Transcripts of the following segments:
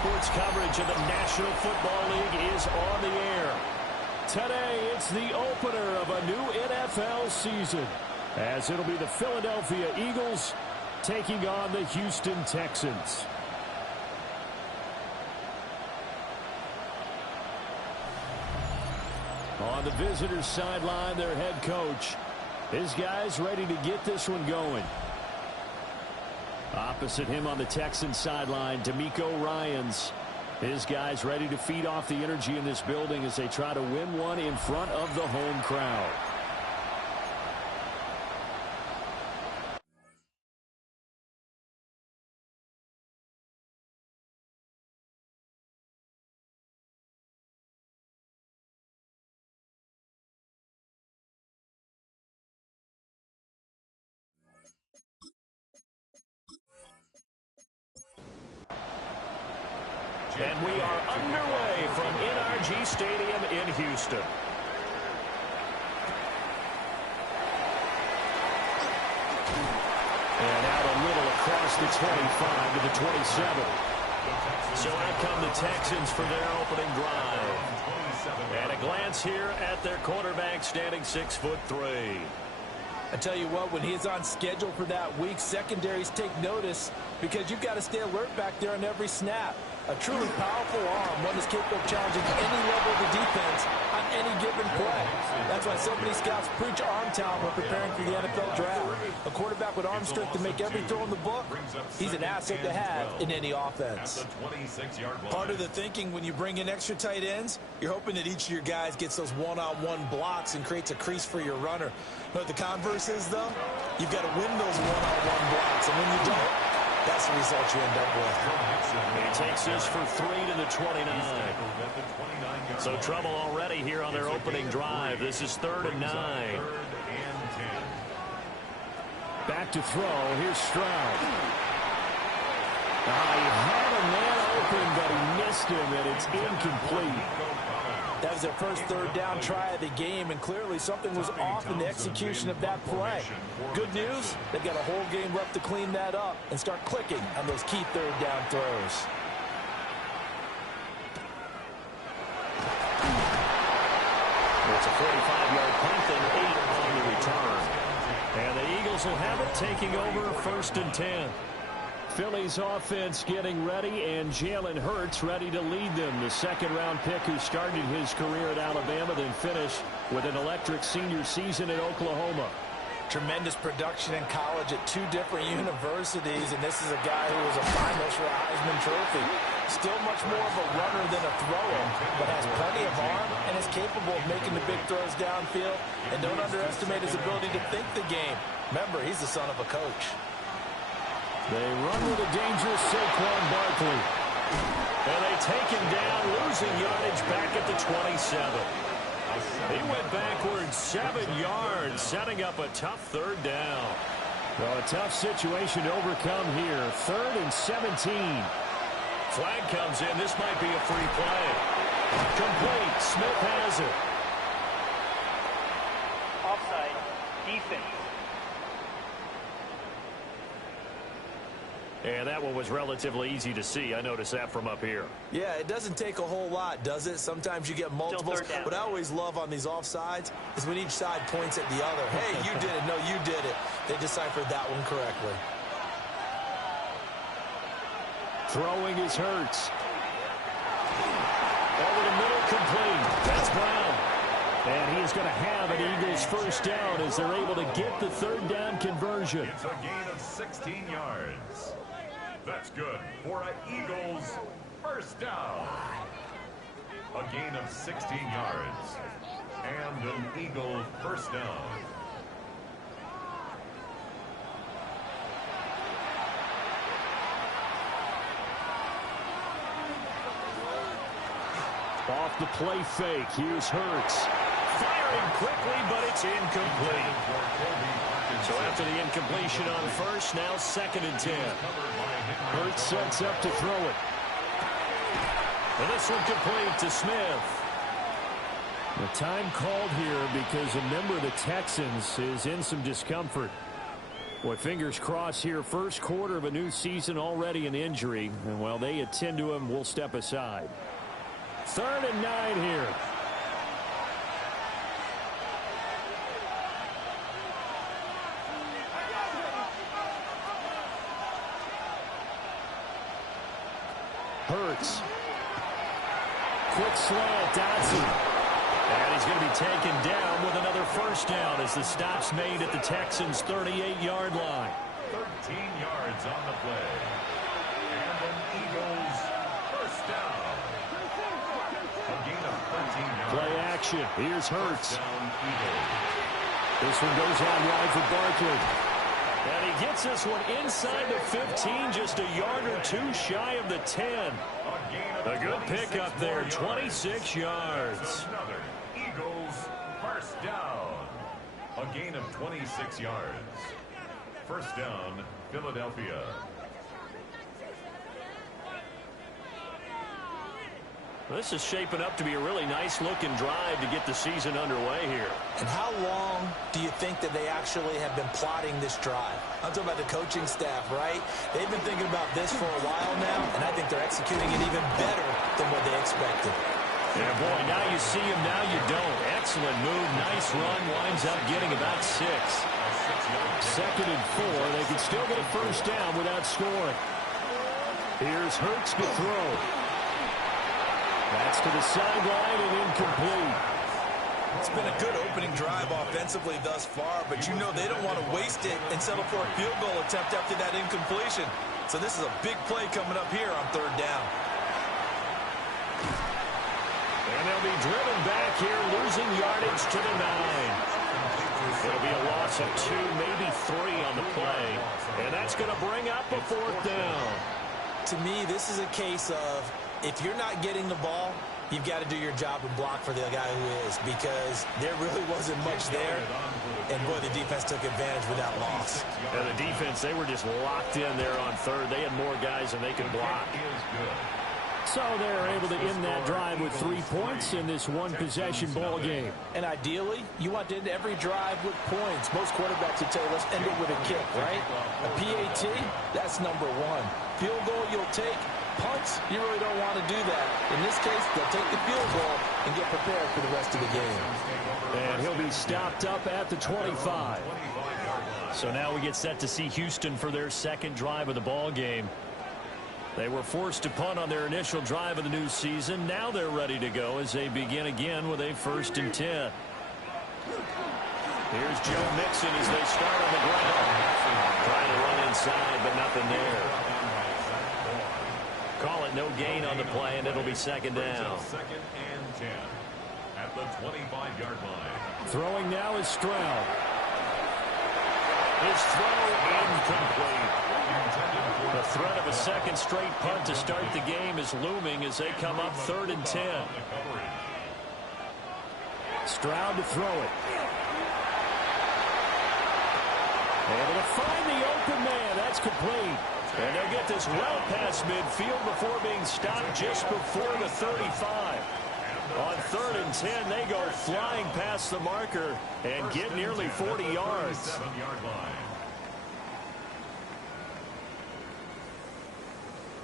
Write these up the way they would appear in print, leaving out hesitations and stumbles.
sports coverage of the National Football League is on the air. Today, it's the opener of a new NFL season, as it'll be the Philadelphia Eagles taking on the Houston Texans. On the visitors' sideline, their head coach. His guys ready to get this one going. Opposite him on the Texans sideline, D'Amico Ryans. His guys ready to feed off the energy in this building as they try to win one in front of the home crowd. And we are underway from NRG Stadium in Houston. And out a little across the 25 to the 27. So out come the Texans for their opening drive. And a glance here at their quarterback, standing 6'3". I tell you what, when he's on schedule for that week, secondaries take notice because you've got to stay alert back there on every snap. A truly powerful arm, one that's capable of challenging any level of the defense on any given play. That's why so many scouts preach arm talent when preparing for the NFL draft. A quarterback with arm strength to make every throw in the book, he's an asset to have in any offense. Part of the thinking when you bring in extra tight ends, you're hoping that each of your guys gets those one-on-one blocks and creates a crease for your runner. But the converse is, though, you've got to win those one-on-one blocks. And when you don't, that's the result you end up with. He takes this for 3 to the 29. So trouble already here on their opening drive. This is 3rd and 9. Back to throw. Here's Stroud. He had a man open, but he missed him, and it's incomplete. That was their first third down try of the game, and clearly something was off in the execution of that play. Good news, they've got a whole game left to clean that up and start clicking on those key third down throws. It's a 45-yard punt and 8 on the return. And the Eagles will have it, taking over 1st and 10. Philly's offense getting ready, and Jalen Hurts ready to lead them. The second-round pick who started his career at Alabama, then finished with an electric senior season at Oklahoma. Tremendous production in college at 2 different universities, and this is a guy who was a finalist for a Heisman Trophy. Still much more of a runner than a thrower, but has plenty of arm and is capable of making the big throws downfield. And don't underestimate his ability to think the game. Remember, he's the son of a coach. They run with a dangerous Saquon Barkley. And they take him down, losing yardage back at the 27. He went backwards 7 yards, setting up a tough third down. Well, a tough situation to overcome here. 3rd and 17. Flag comes in. This might be a free play. Complete. Smith has it. Offside. Defense. And that one was relatively easy to see. I noticed that from up here. Yeah, it doesn't take a whole lot, does it? Sometimes you get multiples. What I always love on these offsides is when each side points at the other. Hey, you did it. No, you did it. They deciphered that one correctly. Throwing is Hurts. Over the middle, complete. That's Brown. And he is going to have an Eagles first down as they're able to get the third down conversion. It's a gain of 16 yards. That's good for an Eagles first down. A gain of 16 yards. And an Eagle first down. Off the play fake. Here's Hurts. Firing quickly, but it's incomplete. So after the incompletion on first, now 2nd and 10. Hurts sets up to throw it. And this one complete to Smith. The time called here because a member of the Texans is in some discomfort. Boy, fingers crossed here. First quarter of a new season, already an injury. And while they attend to him, we'll step aside. 3rd and 9 here. Hurts. Quick slant, Dotson. And he's going to be taken down with another first down as the stop's made at the Texans' 38-yard line. 13 yards on the play. And an Eagles first down. A gain of 13 yards. Play action. Here's Hurts. Down Eagles. This one goes out wide for Barkley. And he gets this one inside the 15, just a yard or two shy of the 10. A good pickup there, 26 yards. Another Eagles first down. A gain of 26 yards. First down, Philadelphia. This is shaping up to be a really nice-looking drive to get the season underway here. And how long do you think that they actually have been plotting this drive? I'm talking about the coaching staff, right? They've been thinking about this for a while now, and I think they're executing it even better than what they expected. Yeah, boy, now you see him, now you don't. Excellent move, nice run, winds up getting about 6. 2nd and 4, they can still get a first down without scoring. Here's Hurts to throw. That's to the sideline and incomplete. It's been a good opening drive offensively thus far, but you know they don't want to waste it and settle for a field goal attempt after that incompletion. So this is a big play coming up here on 3rd down. And they'll be driven back here, losing yardage to the 9. It'll be a loss of 2, maybe 3 on the play. And that's going to bring up a 4th down. To me, this is a case of if you're not getting the ball, you've got to do your job and block for the guy who is, because there really wasn't much there. And, boy, the defense took advantage with that loss. And the defense, they were just locked in there on 3rd. They had more guys than they could block. So they're able to end that drive with 3 points in this one-possession ball game. And ideally, you want to end every drive with points. Most quarterbacks would tell you, let's end it with a kick, right? A PAT, that's number 1. Field goal you'll take. Punts, you really don't want to do that. In this case, they'll take the field goal and get prepared for the rest of the game. And he'll be stopped up at the 25. So now we get set to see Houston for their 2nd drive of the ball game. They were forced to punt on their initial drive of the new season. Now they're ready to go as they begin again with a 1st and 10. Here's Joe Mixon as they start on the ground. Trying to run inside, but nothing there. Call it no gain on the play, and it'll be 2nd down. 2nd and 10 at the 25-yard line. Throwing now is Stroud. His throw incomplete. The threat of a 2nd straight punt to start the game is looming as they come up 3rd and 10. Stroud to throw it. Able to find the open man. That's complete. And they'll get this well past midfield before being stopped just before the 35. On 3rd and 10, they go flying past the marker and get nearly 40 yards.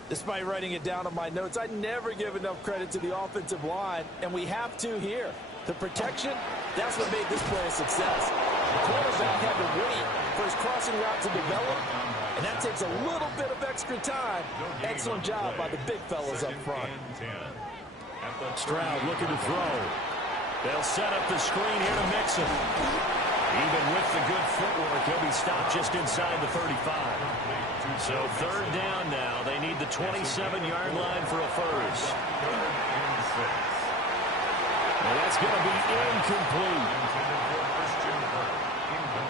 Despite writing it down on my notes, I never give enough credit to the offensive line, and we have to here. The protection, that's what made this play a success. The quarterback had to wait for his crossing route to develop, and that takes a little bit of extra time. Excellent job by the big fellas up front. Stroud looking to throw. They'll set up the screen here to Mixon. Even with the good footwork, he'll be stopped just inside the 35. So 3rd down now. They need the 27-yard line for a first. And that's going to be incomplete.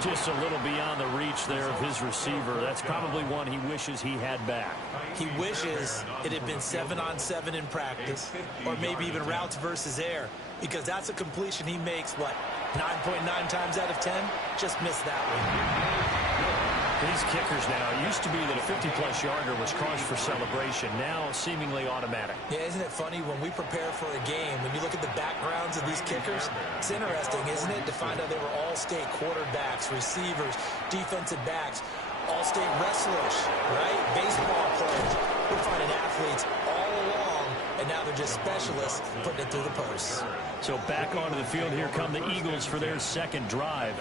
Just a little beyond the reach there of his receiver. That's probably one he wishes he had back. He wishes it had been 7-on-7 in practice, or maybe even routes versus air, because that's a completion he makes, what, 9.9 times out of 10? Just missed that one. These kickers now, it used to be that a 50-plus yarder was cause for celebration. Now, seemingly automatic. Yeah, isn't it funny when we prepare for a game, when you look at the backgrounds of these kickers, it's interesting, isn't it, to find out they were all-state quarterbacks, receivers, defensive backs, all-state wrestlers, right? Baseball players. We're finding athletes all along, and now they're just specialists putting it through the posts. So back onto the field, here come the Eagles for their second drive.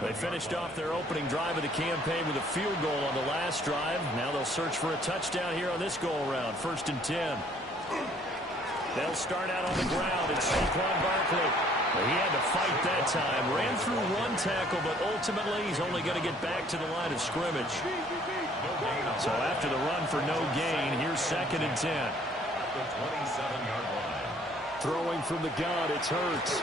They finished off their opening drive of the campaign with a field goal on the last drive. Now they'll search for a touchdown here on this go-around. 1st and 10. They'll start out on the ground. It's Saquon Barkley. He had to fight that time. Ran through one tackle, but ultimately he's only going to get back to the line of scrimmage. So after the run for no gain, here's 2nd and 10. The 27-yard line. Throwing from the gun, it's Hurts.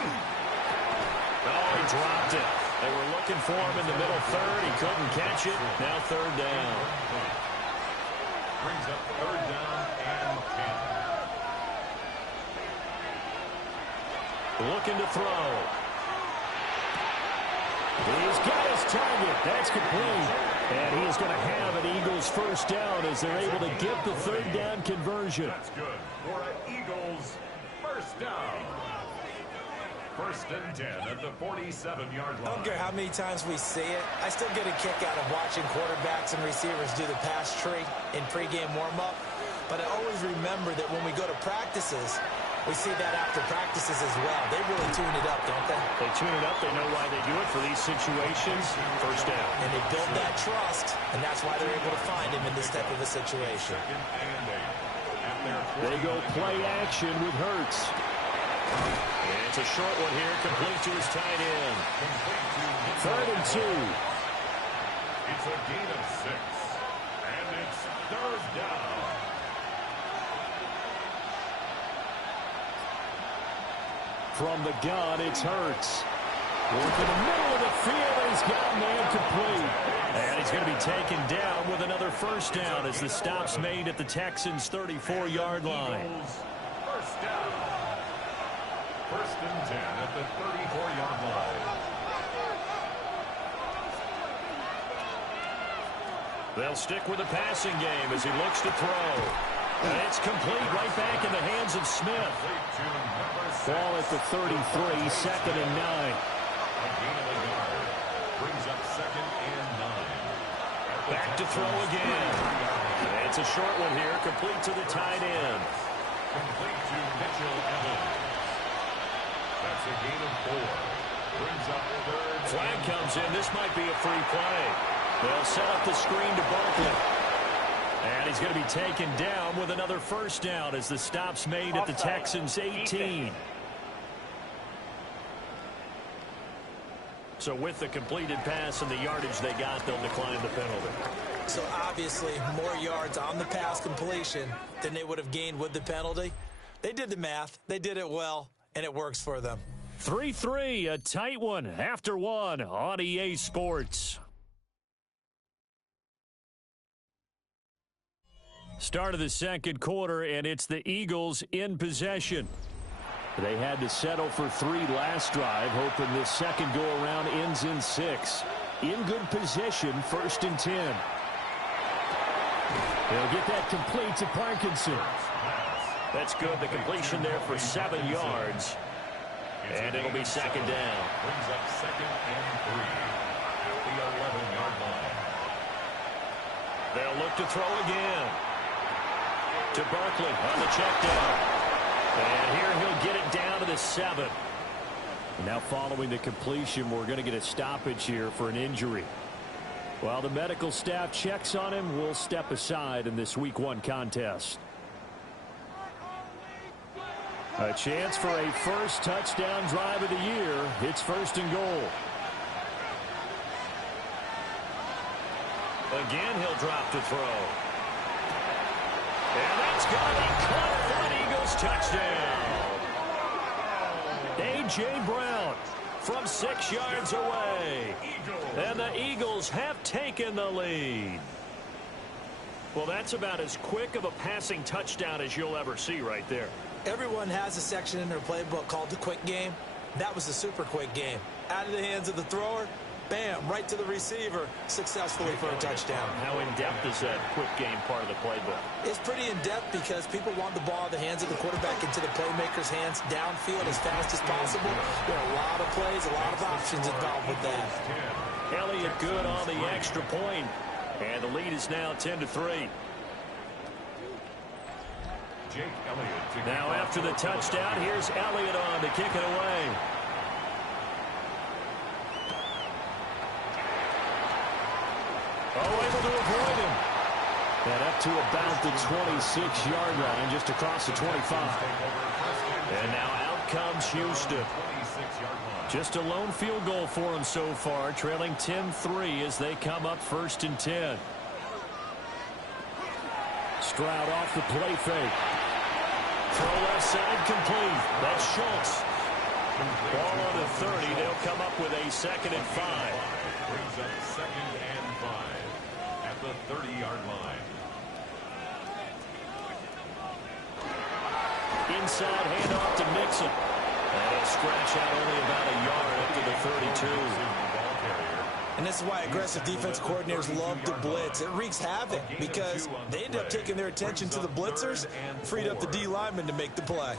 Oh, he dropped it. They were looking for him in the middle third. He couldn't catch it. Now 3rd down. Brings up 3rd down and 10. Looking to throw. He's got his target. That's complete. And he is going to have an Eagles 1st down as they're able to get the 3rd down conversion. That's good for an Eagles 1st down. 1st and 10 at the 47-yard line. I don't care how many times we see it. I still get a kick out of watching quarterbacks and receivers do the pass tree in pregame warm-up. But I always remember that when we go to practices, we see that after practices as well. They really tune it up, don't they? They tune it up. They know why they do it for these situations. 1st down. And they build that trust, and that's why they're able to find him in this type of a situation. 2nd and 8. They go play action with Hurts. And it's a short one here, complete to his tight end. 3rd and 2. It's a gain of 6. And it's 3rd down. From the gun, it's Hurts. Working the middle of the field, and he's got a man complete. And he's going to be taken down with another 1st down as the stop's made at the Texans' 34-yard line. Eagles 1st down. 1st and 10 at the 34-yard line. They'll stick with the passing game as he looks to throw. And it's complete right back in the hands of Smith. Ball at the 33, 2nd and 9. A gain of a yard. Brings up 2nd and 9. Back to throw again. And it's a short one here, complete to the tight end. Complete to Mitchell Evans. That's a gain of 4. Brings up 3rd. Flag comes in. This might be a free play. They'll set up the screen to Barkley. And he's going to be taken down with another 1st down as the stop's made at the Texans' 18. So with the completed pass and the yardage they got, they'll decline the penalty. So obviously more yards on the pass completion than they would have gained with the penalty. They did the math. They did it well, and it works for them. 3-3, a tight one after one on EA Sports. Start of the 2nd quarter, and it's the Eagles in possession. They had to settle for 3 last drive, hoping this second go-around ends in 6. In good position, 1st and 10. They'll get that complete to Parkinson. That's good. The completion there for 7 yards. And it'll be 2nd down. Brings up 2nd and 3 at the 11-yard line. They'll look to throw again. To Barkley on the check down. And here he'll get it down to the 7. Now following the completion, we're going to get a stoppage here for an injury. While the medical staff checks on him, we'll step aside in this Week 1 contest. A chance for a first touchdown drive of the year. It's 1st and goal. Again, he'll drop to throw. And that's going to be caught for an Eagles touchdown. A.J. Brown from 6 yards away. And the Eagles have taken the lead. Well, that's about as quick of a passing touchdown as you'll ever see right there. Everyone has a section in their playbook called the quick game. That was the super quick game. Out of the hands of the thrower, Bam, right to the receiver, successfully for a touchdown. How in-depth is that quick game part of the playbook? It's pretty in-depth because people want the ball in the hands of the quarterback into the playmaker's hands downfield as fast as possible. There are a lot of plays, a lot of options involved with that. Elliott good on the extra point, and the lead is now 10-3. Now after the touchdown, here's Elliott on to kick it away. Oh, able to avoid him. And up to about the 26-yard line, just across the 25. And now out comes Houston. Just a lone field goal for him so far, trailing 10-3 as they come up 1st and 10. Stroud off the play fake. Throw left side complete. That's Schultz. Ball on the 30. They'll come up with a 2nd and 5. Brings up 2nd and 5 at the 30-yard line. Inside handoff to Mixon. And he'll scratch out only about a yard up to the 32. And this is why aggressive defense coordinators love to blitz. It wreaks havoc because they end up taking their attention to the blitzers, freed up the D lineman to make the play.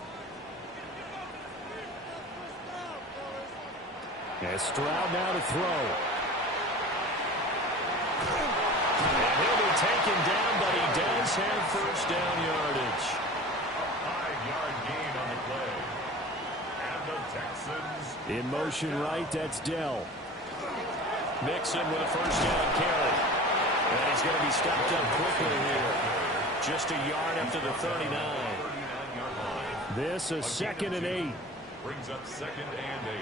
And Stroud now to throw. And he'll be taken down, but he does have 1st down yardage. A 5-yard gain on the play. And the Texans in motion right, that's Dell. Mixon with a 1st down carry. And he's going to be stopped up quickly here. Just a yard after the 39. 39-yard line. This a 2nd and 8. Brings up 2nd and 8.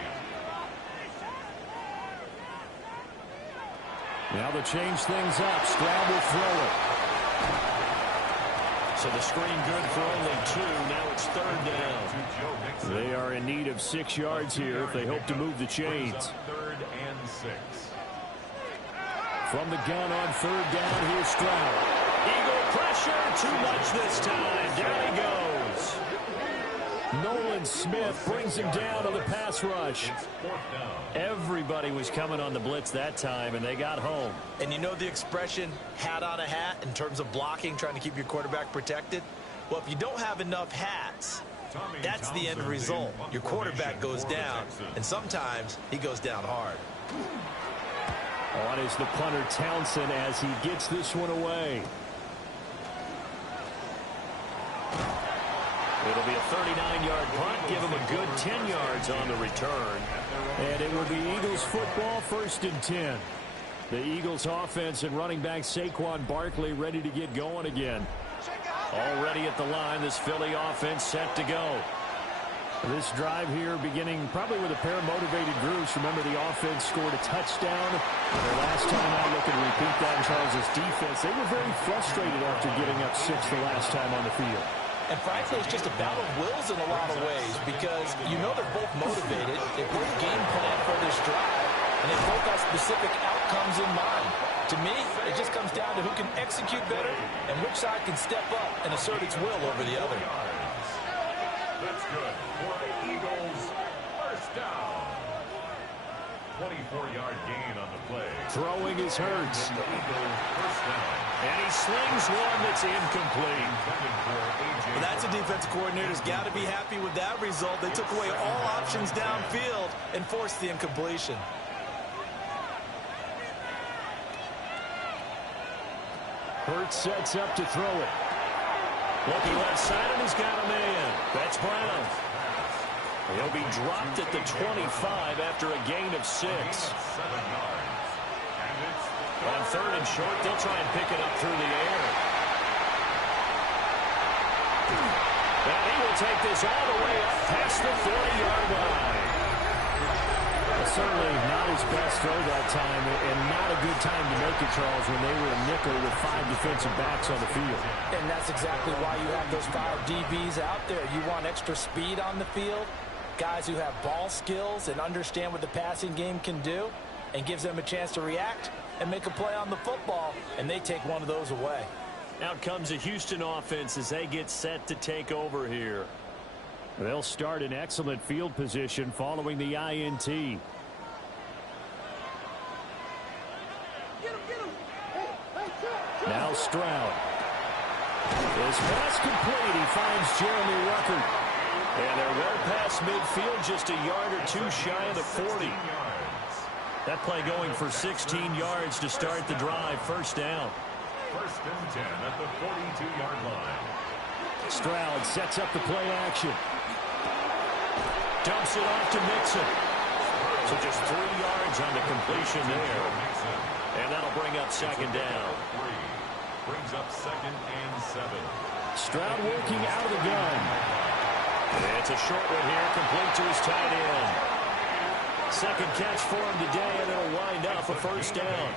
Now they change things up. Stroud will throw it. So the screen good for only 2. Now it's 3rd down. They are in need of 6 yards here if they hope to move the chains. 3rd and 6. From the gun on 3rd down, here's Stroud. Eagle pressure, too much this time. Down he goes. Nolan Smith brings him down on the pass rush. It's 4th down. Everybody was coming on the blitz that time, and they got home. And you know the expression, hat on a hat, in terms of blocking, trying to keep your quarterback protected? Well, if you don't have enough hats, that's the end result. Your quarterback goes down, and sometimes he goes down hard. On is the punter Townsend as he gets this one away. It'll be a 39-yard punt, give him a good 10 yards on the return. And it will be Eagles football, 1st and 10. The Eagles offense and running back Saquon Barkley ready to get going again. Already at the line, this Philly offense set to go. This drive here beginning probably with a pair of motivated groups. Remember, the offense scored a touchdown. And their last time out, looking to repeat that in Charles' defense. They were very frustrated after giving up 6 the last time on the field. And frankly, it's just a battle of wills in a lot of ways because you know they're both motivated. They both game plan for this drive, and they both have specific outcomes in mind. To me, it just comes down to who can execute better and which side can step up and assert its will over the other. That's good for the Eagles. 1st down. 24-yard gain on the play. Throwing is Hurts. The Eagles 1st down. And he slings one that's incomplete. Well, that's a defense coordinator's got to be happy with that result. They took away all options downfield and forced the incompletion. Hurts sets up to throw it. Looking left side, and he's got a man. That's Brown. He'll be dropped at the 25 after a gain of 6. 7 yards. And it's On 3rd and short, they'll try and pick it up through the air. And he will take this all the way up past the 40-yard line. Certainly not his best throw that time, and not a good time to make it, Charles, when they were a nickel with 5 defensive backs on the field. And that's exactly why you have those 5 DBs out there. You want extra speed on the field, guys who have ball skills and understand what the passing game can do, and gives them a chance to react and make a play on the football, and they take one of those away. Out comes the Houston offense as they get set to take over here. They'll start in excellent field position following the INT. Now Stroud. His pass complete. He finds Jeremy Ruckert. And they're well past midfield, just a yard or two shy of the 40. That play going for 16 yards to start the drive. First down. First and 10 at the 42-yard line. Stroud sets up the play action. Dumps it off to Mixon. So just 3 yards on the completion there. And that'll bring up second down. Brings up second and 7. Stroud working out of the gun. It's a short one here, complete to his tight end. Second catch for him today, and it'll wind up a first down.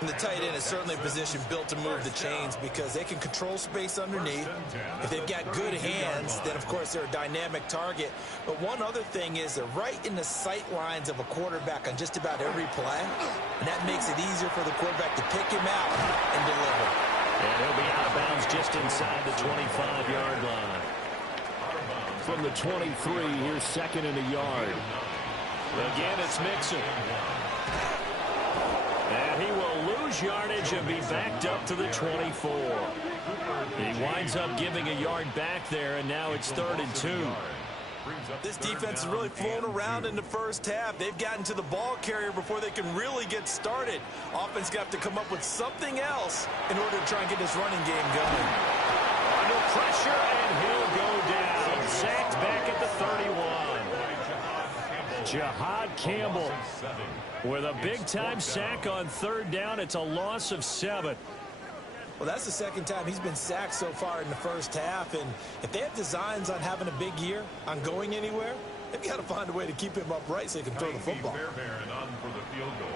And the tight end is certainly a position built to move the chains because they can control space underneath. If they've got good hands, then, of course, they're a dynamic target. But one other thing is they're right in the sight lines of a quarterback on just about every play, and that makes it easier for the quarterback to pick him out and deliver. And he'll be out of bounds just inside the 25-yard line. From the 23, here's second and a yard. Again, it's Mixon. And he will lose yardage and be backed up to the 24. He winds up giving a yard back there, and now it's 3rd and 2. This defense is really flown around in the first half. They've gotten to the ball carrier before they can really get started. Offense got to come up with something else in order to try and get this running game going. Under pressure, and he'll go down. Sacked back at the 31. Jahad Campbell with a big-time sack on 3rd down. It's a loss of 7. Well, that's the second time he's been sacked so far in the first half. And if they have designs on having a big year, on going anywhere, they've got to find a way to keep him upright so he can throw the football. Fairbairn on for the field goal.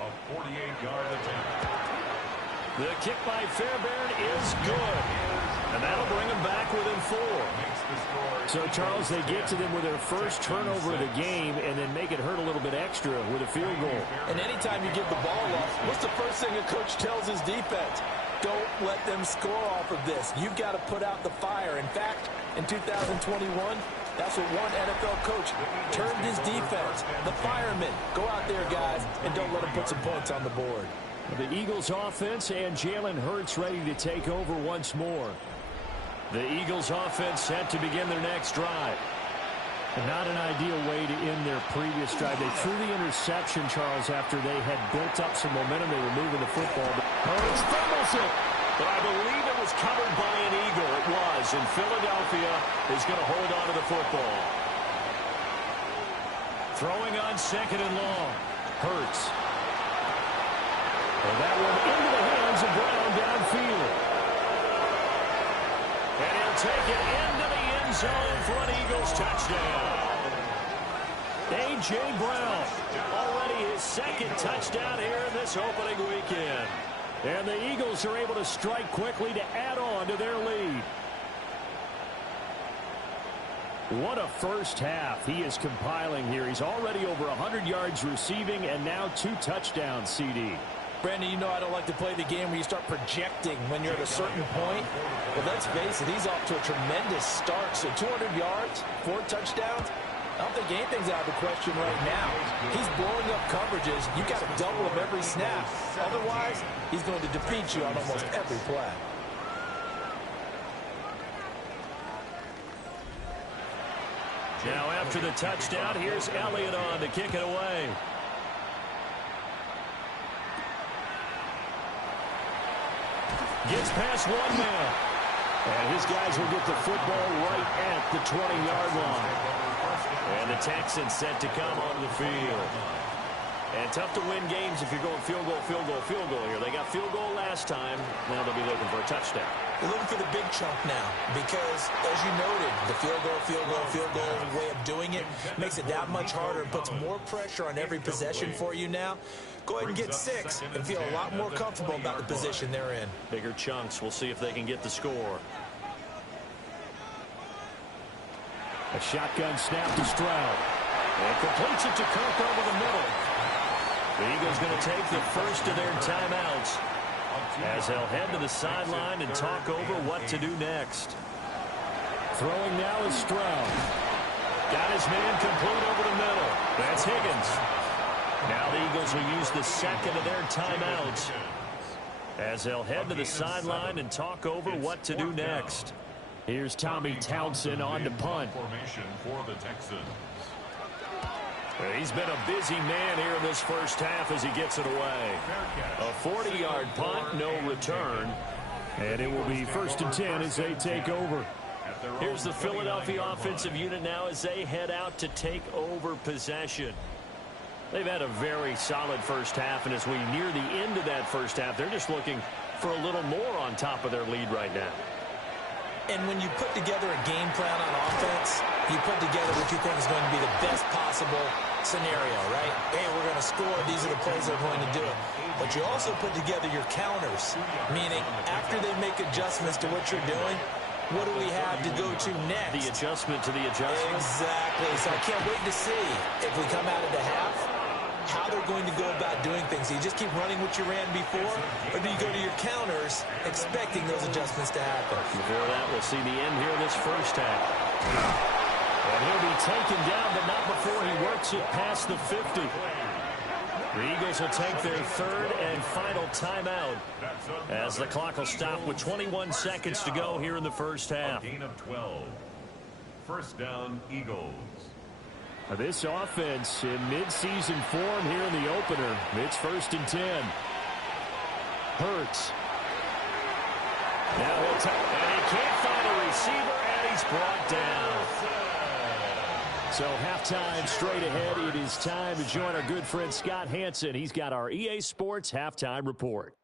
A 48-yard attempt. The kick by Fairbairn is good. And that'll bring them back within 4. So, Charles, they get to them with their first turnover of the game and then make it hurt a little bit extra with a field goal. And anytime you give the ball up, what's the first thing a coach tells his defense? Don't let them score off of this. You've got to put out the fire. In fact, in 2021, that's what one NFL coach termed his defense. The firemen. Go out there, guys, and don't let them put some points on the board. The Eagles offense and Jalen Hurts ready to take over once more. The Eagles offense set to begin their next drive. Not an ideal way to end their previous drive. They threw the interception, Charles, after they had built up some momentum. They were moving the football. Hurts fumbles it. But I believe it was covered by an Eagle. It was. And Philadelphia is going to hold on to the football. Throwing on 2nd and long. Hurts. And that one into the hands of Brown downfield. And he'll take it into the end zone for an Eagles touchdown. A.J. Brown, already his 2nd touchdown here in this opening weekend. And the Eagles are able to strike quickly to add on to their lead. What a first half he is compiling here. He's already over 100 yards receiving and now 2 touchdowns, CD. Brandon, you know I don't like to play the game where you start projecting when you're at a certain point. But let's face it, he's off to a tremendous start. So 200 yards, 4 touchdowns. I don't think anything's out of the question right now. He's blowing up coverages. You got to double him every snap. Otherwise, he's going to defeat you on almost every play. Now after the touchdown, here's Elliott on to kick it away. Gets past one man. And his guys will get the football right at the 20-yard line. And the Texans set to come onto the field. And tough to win games if you're going field goal, field goal, field goal here. They got field goal last time. Now they'll be looking for a touchdown. They're looking for the big chunk now because, as you noted, the field goal way of doing it makes it that much harder and puts more pressure on every possession for you now. Go ahead and get 6 and feel a lot more comfortable about the position they're in. Bigger chunks. We'll see if they can get the score. A shotgun snap to Stroud. And completes it to Kirk over the middle. The Eagles going to take the first of their timeouts as they'll head to the sideline and talk over what to do next. Throwing now is Stroud. Got his man complete over the middle. That's Higgins. Now the Eagles will use the second of their timeouts. as they'll head to the sideline and talk over what to do next. Here's Tommy Townsend on to punt. Formation for the Texans. He's been a busy man here in this first half as he gets it away. A 40-yard punt, no return. And it will be 1st and 10 as they take over. Here's the Philadelphia offensive unit now as they head out to take over possession. They've had a very solid first half, and as we near the end of that first half, they're just looking for a little more on top of their lead right now. And when you put together a game plan on offense, you put together what you think is going to be the best possible scenario, right? Hey, we're going to score. These are the plays that are going to do it. But you also put together your counters, meaning after they make adjustments to what you're doing, what do we have to go to next? The adjustment to the adjustment. Exactly. So I can't wait to see if we come out of the half, how they're going to go about doing things. Do you just keep running what you ran before, or do you go to your counters expecting those adjustments to happen? Before that, we'll see the end here in this first half. And he'll be taken down, but not before he works it past the 50. The Eagles will take their third and final timeout as the clock will stop with 21 seconds to go here in the first half. A gain of 12. First down, Eagles. This offense in midseason form here in the opener. It's 1st and 10. Hurts. Now he'll take, and he can't find a receiver, and he's brought down. So halftime straight ahead. It is time to join our good friend Scott Hansen. He's got our EA Sports halftime report.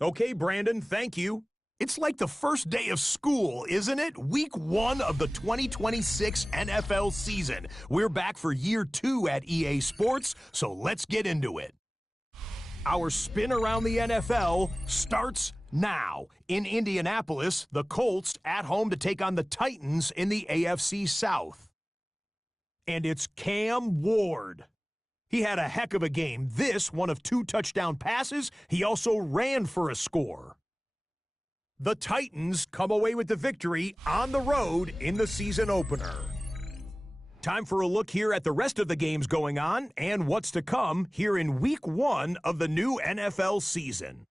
Okay, Brandon, thank you. It's like the first day of school, isn't it? Week 1 of the 2026 NFL season. We're back for year 2 at EA Sports, so let's get into it. Our spin around the NFL starts now. In Indianapolis, the Colts at home to take on the Titans in the AFC South. And it's Cam Ward. He had a heck of a game. This, one of 2 touchdown passes. He also ran for a score. The Titans come away with the victory on the road in the season opener. Time for a look here at the rest of the games going on and what's to come here in Week 1 of the new NFL season.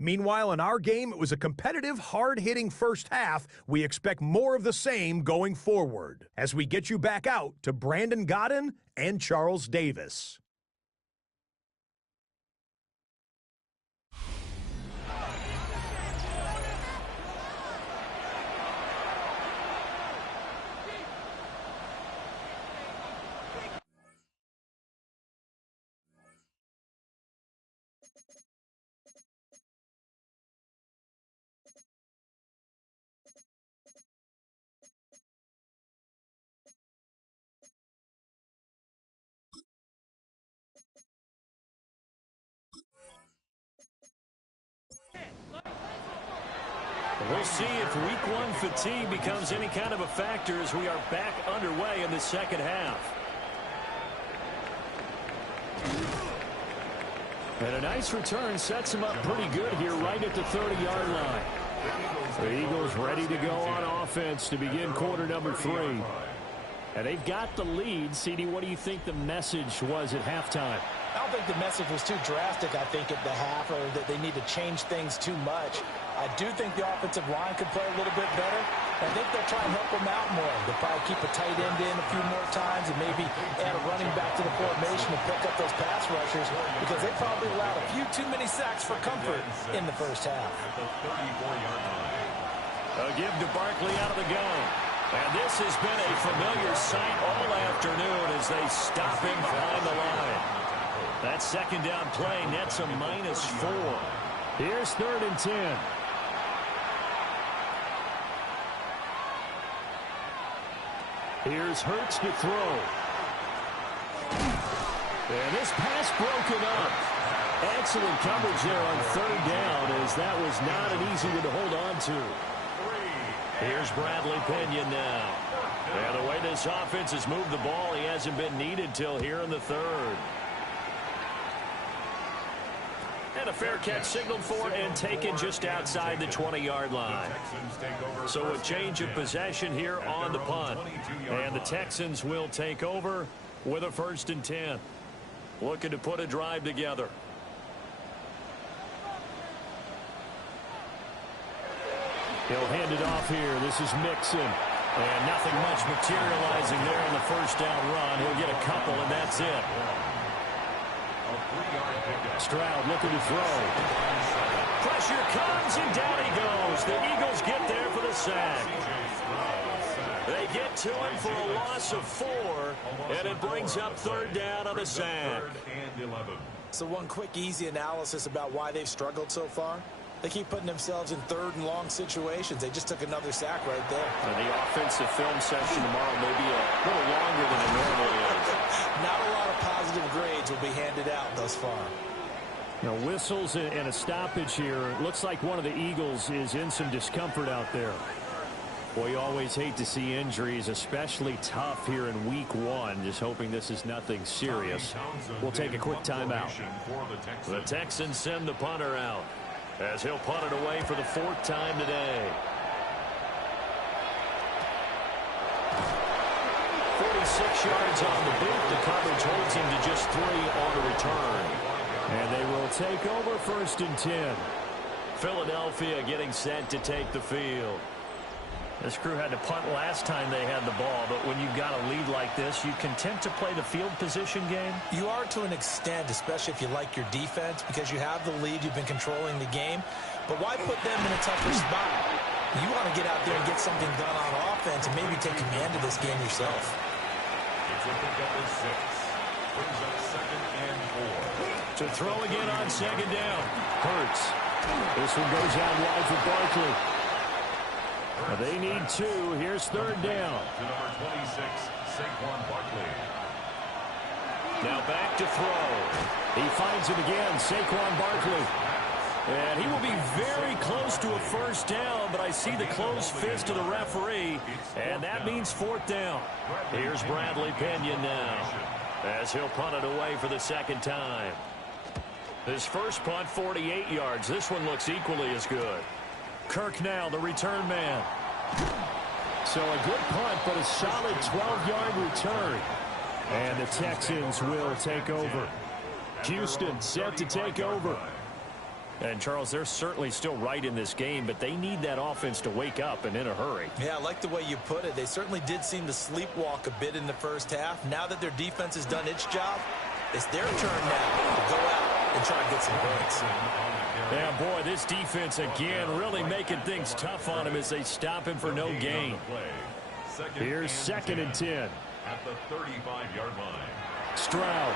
Meanwhile, in our game, it was a competitive, hard-hitting first half. We expect more of the same going forward as we get you back out to Brandon Godden and Charles Davis. We'll see if Week 1 fatigue becomes any kind of a factor as we are back underway in the second half. And a nice return sets him up pretty good here right at the 30-yard line. The Eagles ready to go on offense to begin quarter number 3. And they've got the lead. CD, what do you think the message was at halftime? I don't think the message was too drastic, I think, at the half, or that they need to change things too much. I do think the offensive line could play a little bit better. I think they'll try and help them out more. They'll probably keep a tight end in a few more times and maybe add a running back to the formation to pick up those pass rushers because they probably allowed a few too many sacks for comfort in the first half. A give to Barkley out of the gun. And this has been a familiar sight all afternoon as they stop him behind the line. That second down play nets a -4. Here's 3rd and 10. Here's Hurts to throw. And this pass broken up. Excellent coverage there on 3rd down as that was not an easy one to hold on to. Here's Bradley Pinion now. And the way this offense has moved the ball, he hasn't been needed till here in the 3rd. And a fair catch signaled for and taken just outside the 20-yard line. So a change of possession here on the punt. And the Texans will take over with a 1st and 10. Looking to put a drive together. He'll hand it off here. This is Mixon. And nothing much materializing there in the first down run. He'll get a couple, and that's it. Stroud looking to throw. Pressure comes, and down he goes. The Eagles get there for the sack. They get to him for a loss of 4, and it brings up third down on the sack. So one quick, easy analysis about why they've struggled so far. They keep putting themselves in third and long situations. They just took another sack right there. The offensive film session tomorrow may be a little longer than it normally is. Not a lot of positive grades will be handed out thus far. Now, whistles and a stoppage here. Looks like one of the Eagles is in some discomfort out there. Boy, you always hate to see injuries, especially tough here in week 1. Just hoping this is nothing serious. We'll take a quick timeout. The Texans send the punter out, as he'll punt it away for the 4th time today. 46 yards on the boot. The coverage holds him to just 3 on the return. And they will take over 1st and 10. Philadelphia getting set to take the field. This crew had to punt last time they had the ball, but when you've got a lead like this, you content to play the field position game? You are to an extent, especially if you like your defense, because you have the lead, you've been controlling the game. But why put them in a tougher spot? You want to get out there and get something done on offense and maybe take command of this game yourself. It's a pickup of 6. Brings up 2nd and 4. To throw again on 2nd down. Hurts. This one goes out wide for Barkley. They need 2. Here's 3rd down. To number 26, Saquon Barkley. Now back to throw. He finds it again, Saquon Barkley. And he will be very close to a 1st down, but I see the closed fist of the referee, and that means 4th down. Here's Bradley Pinion now, as he'll punt it away for the 2nd time. His first punt, 48 yards. This one looks equally as good. Kirk now, the return man. So a good punt, but a solid 12-yard return. And the Texans will take over. Houston set to take over. And, Charles, they're certainly still right in this game, but they need that offense to wake up and in a hurry. Yeah, I like the way you put it. They certainly did seem to sleepwalk a bit in the first half. Now that their defense has done its job, it's their turn now to go out and try to get some points. Yeah, boy, this defense again really making things tough on him as they stop him for no gain. Here's 2nd and 10. At the 35-yard line. Stroud.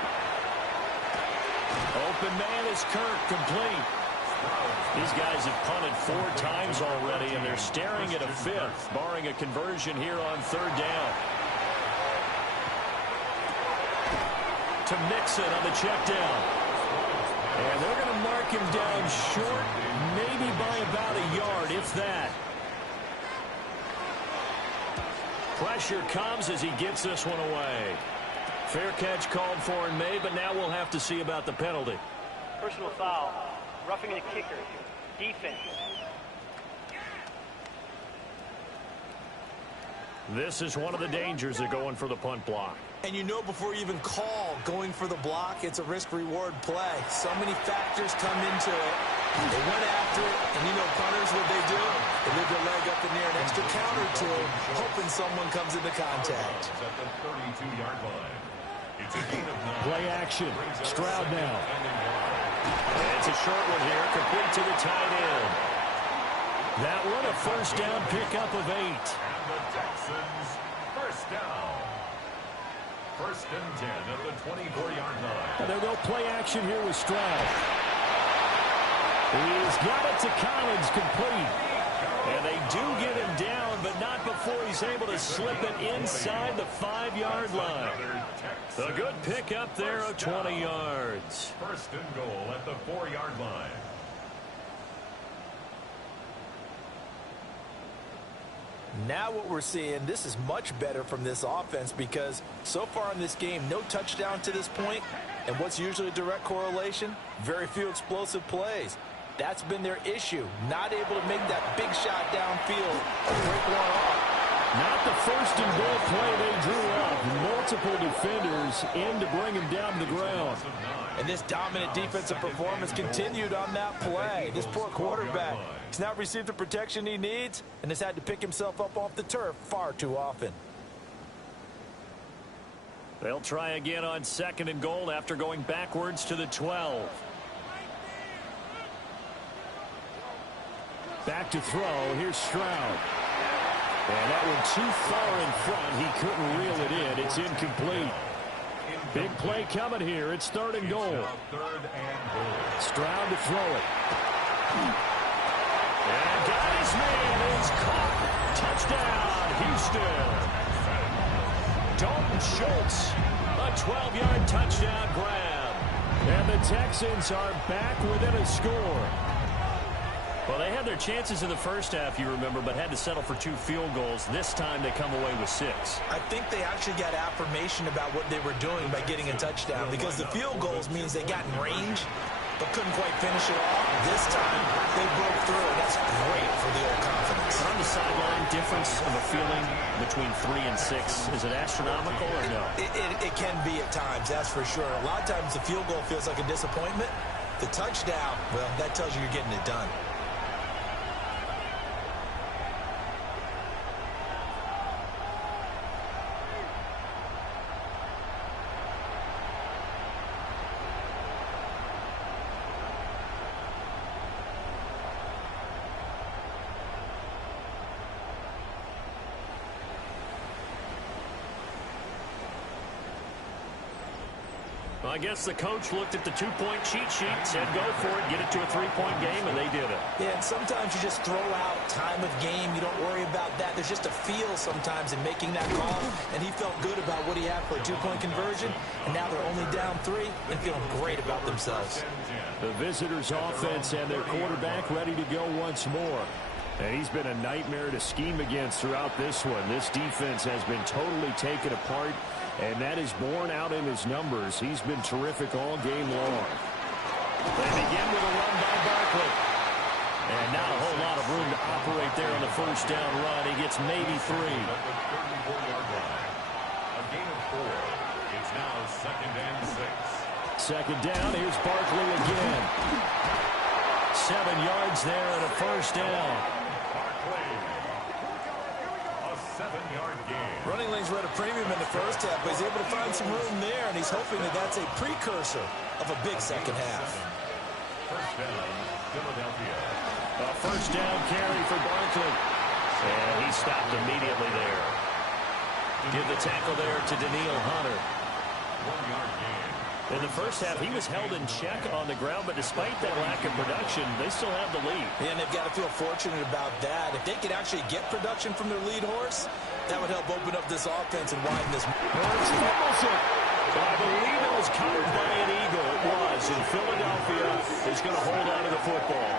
Open man is Kirk, complete. These guys have punted 4 times already, and they're staring at a 5th, barring a conversion here on 3rd down. To Mixon on the check down. And they're going to mark him down short, maybe by about a yard, if that. Pressure comes as he gets this one away. Fair catch called for and made, but now we'll have to see about the penalty. Personal foul. Roughing the kicker. Defense. This is one of the dangers of going for the punt block. And you know before you even call going for the block, it's a risk-reward play. So many factors come into it. They went after it, and you know punters, what they do? They leave their leg up in the air an extra count or two, hoping someone comes into contact. At the 32-yard line. It's a gain of 9. Play action. Stroud now. And it's a short one here, complete to the tight end. That one a 1st down pickup of 8. And the Texans, 1st down. 1st and 10 at the 24-yard line. And they'll go play action here with Stroud. He's got it to Collins, complete. And they do get him down, but not before he's able to slip it inside the 5-yard line. A good pickup there of 20 yards. 1st and goal at the 4-yard line. Now what we're seeing, this is much better from this offense because so far in this game, no touchdown to this point, and what's usually a direct correlation? Very few explosive plays. That's been their issue, not able to make that big shot downfield or break one off. Not the first and goal play they drew up. Multiple defenders in to bring him down to the ground. And this dominant defensive performance continued on that play. This poor quarterback, he's not received the protection he needs and has had to pick himself up off the turf far too often. They'll try again on 2nd and goal after going backwards to the 12. Back to throw. Here's Stroud. And that one too far in front. He couldn't reel it in. It's incomplete. Big play coming here. It's 3rd and goal. Stroud to throw it. And got his man. It's caught. Touchdown, Houston. Dalton Schultz, a 12-yard touchdown grab. And the Texans are back within a score. Well, they had their chances in the first half, you remember, but had to settle for 2 field goals. This time they come away with 6. I think they actually got affirmation about what they were doing by getting a touchdown, because the field goals means they got in range but couldn't quite finish it off. This time they broke through, and that's great for the old confidence. On the sideline, difference of a feeling between 3 and 6. Is it astronomical or no? It can be at times, that's for sure. A lot of times the field goal feels like a disappointment. The touchdown, well, that tells you you're getting it done. I guess the coach looked at the 2-point cheat sheet, said go for it, get it to a 3-point game, and they did it. Yeah, and sometimes you just throw out time of game. You don't worry about that. There's just a feel sometimes in making that call, and he felt good about what he had for a 2-point conversion, and now they're only down 3 and feeling great about themselves. The visitors' offense and their quarterback ready to go once more. And he's been a nightmare to scheme against throughout this one. This defense has been totally taken apart, and that is borne out in his numbers. He's been terrific all game long. They begin with a run by Barkley. And not a whole lot of room to operate there on the first down run. He gets maybe 3. A gain of 4. It's now 2nd and 6. 2nd down. Here's Barkley again. 7 yards there and a first down. A 7-yard gain. Running lanes were at a premium in the first half, but he's able to find some room there, and he's hoping that that's a precursor of a big second half. First down, Philadelphia. A first down carry for Barkley. And he stopped immediately there. Give the tackle there to Daniil Hunter. 1-yard gain. In the first half, he was held in check on the ground, but despite that lack of production, they still have the lead. Yeah, and they've got to feel fortunate about that. If they could actually get production from their lead horse, that would help open up this offense and widen this. Burns fumbles it. I believe it was covered by an Eagle. It was, and Philadelphia is going to hold on to the football.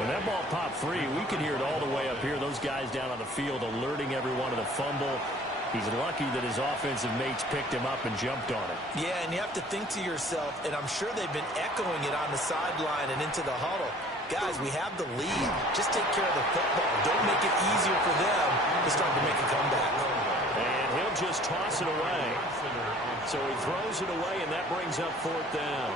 When that ball popped free, we could hear it all the way up here. Those guys down on the field alerting everyone to the fumble. He's lucky that his offensive mates picked him up and jumped on it. Yeah, and you have to think to yourself, and I'm sure they've been echoing it on the sideline and into the huddle. Guys, we have the lead. Just take care of the football. Don't make it easier for them to start to make a comeback. And he'll just toss it away. So he throws it away, and that brings up 4th down.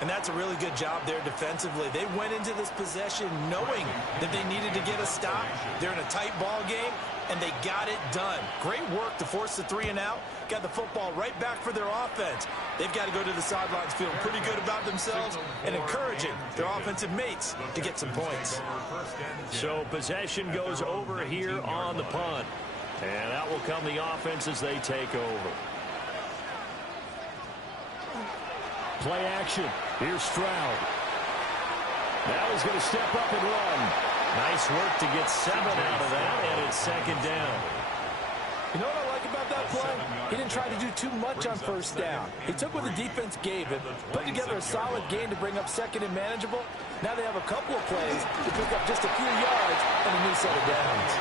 And that's a really good job there defensively. They went into this possession knowing that they needed to get a stop. They're in a tight ball game, and they got it done. Great work to force the 3 and out. Got the football right back for their offense. They've got to go to the sidelines feeling pretty good about themselves and encouraging their offensive mates to get some points. So possession goes over here on the punt. And out will come the offense as they take over. Play action. Here's Stroud. Now he's going to step up and run. Nice work to get 7 out of that, and it's 2nd down. You know what I like about that play? He didn't try to do too much on first down. He took what the defense gave him, put together a solid gain to bring up 2nd and manageable. Now they have a couple of plays to pick up just a few yards and a new set of downs.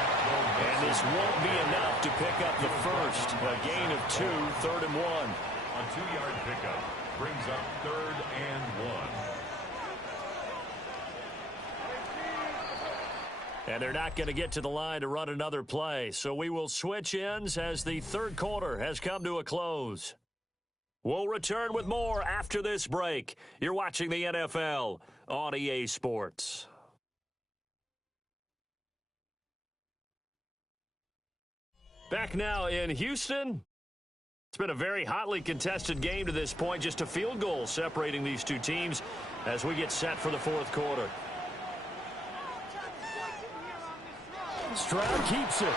And this won't be enough to pick up the first. A gain of 2, 3rd and 1. A 2-yard pickup brings up 3rd and 1. And they're not going to get to the line to run another play. So we will switch ends as the third quarter has come to a close. We'll return with more after this break. You're watching the NFL on EA Sports. Back now in Houston. It's been a very hotly contested game to this point. Just a field goal separating these two teams as we get set for the fourth quarter. Stroud keeps it.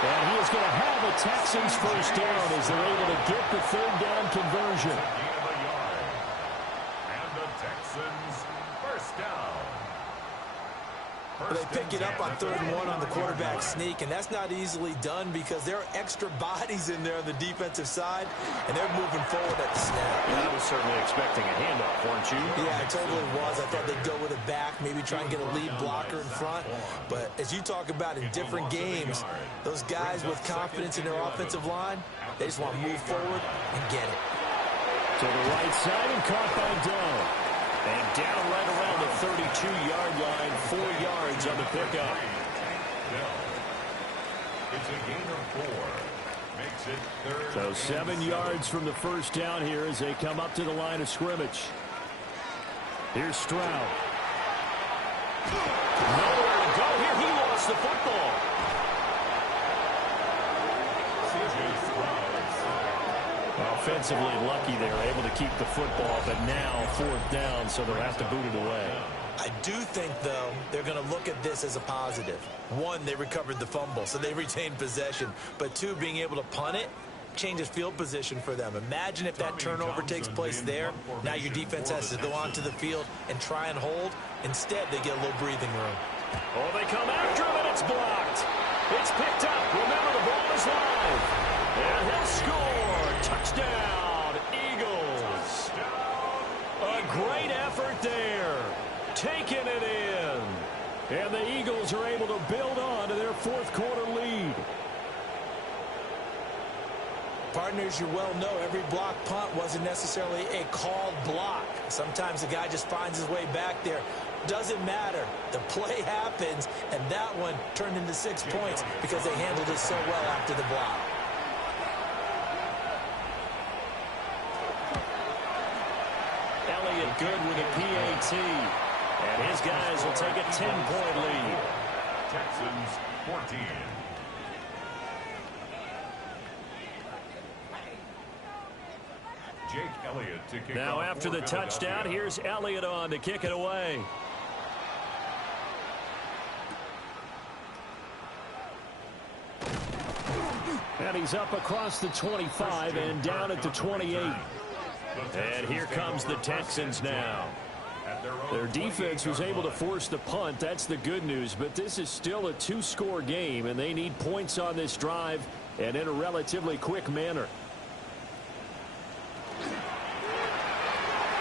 And he is going to have a Texans first down as they're able to get the third down conversion. And the Texans first down. They pick it up on 3rd and 1 on the quarterback sneak, and that's not easily done because there are extra bodies in there on the defensive side, and they're moving forward at the snap. Yeah, I was certainly expecting a handoff, weren't you? Yeah, I totally was. I thought they'd go with it back, maybe try and get a lead blocker in front. But as you talk about in different games, those guys with confidence in their offensive line, they just want to move forward and get it. To the right side and caught by Dell. And down right around the 32-yard line, 4 yards on the pickup. It's a gain of 4. Makes it 3rd. So 7 yards from the first down here as they come up to the line of scrimmage. Here's Stroud. Nowhere to go here. He lost the football. Offensively lucky they were able to keep the football, but now 4th down, so they'll have to boot it away. I do think, though, they're going to look at this as a positive. 1, they recovered the fumble, so they retained possession. But 2, being able to punt it changes field position for them. Imagine if that turnover takes place there. Now your defense has to go onto the field and try and hold. Instead, they get a little breathing room. Oh, they come after him, and it's blocked. It's picked up. Remember, the ball is live. And he'll score. Touchdown, Eagles. A great effort there. Taking it in. And the Eagles are able to build on to their 4th quarter lead. Partners, you well know every block punt wasn't necessarily a called block. Sometimes the guy just finds his way back there. Doesn't matter. The play happens, and that one turned into 6 points because they handled it so well after the block. Elliott good with a PAT. And his guys will take a 10-point lead. Texans 14. Jake Elliott to kick Now off after the for touchdown, Philadelphia. here's Elliott on to kick it away. And he's up across the 25 and down at the 28. And here comes the Texans now. Their defense was able to force the punt. That's the good news. But this is still a 2-score game, and they need points on this drive and in a relatively quick manner.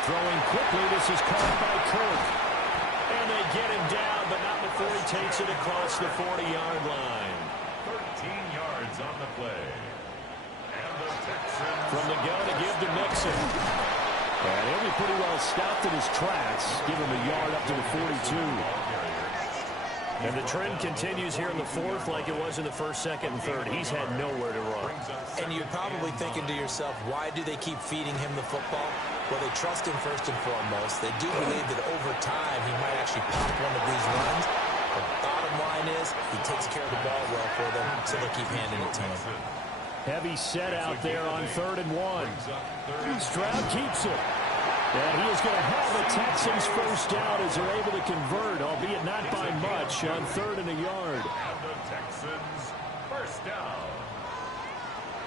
Throwing quickly, this is caught by Kirk. And they get him down, but not before he takes it across the 40-yard line. 13 yards on the play. And the Texans From the gun to give to Mixon. And he'll be pretty well stopped in his tracks. Give him a yard up to the 42. And the trend continues here in the 4th like it was in the 1st, 2nd, and 3rd. He's had nowhere to run. And you're probably thinking to yourself, why do they keep feeding him the football? Well, they trust him first and foremost. They do believe that over time he might actually pop one of these runs. The bottom line is he takes care of the ball well for them, so they'll keep handing it to him. Heavy set out there on 3rd and 1. Stroud keeps it. And he is going to have the Texans first down as they're able to convert, albeit not by much, on 3rd and a yard. and the Texans first down.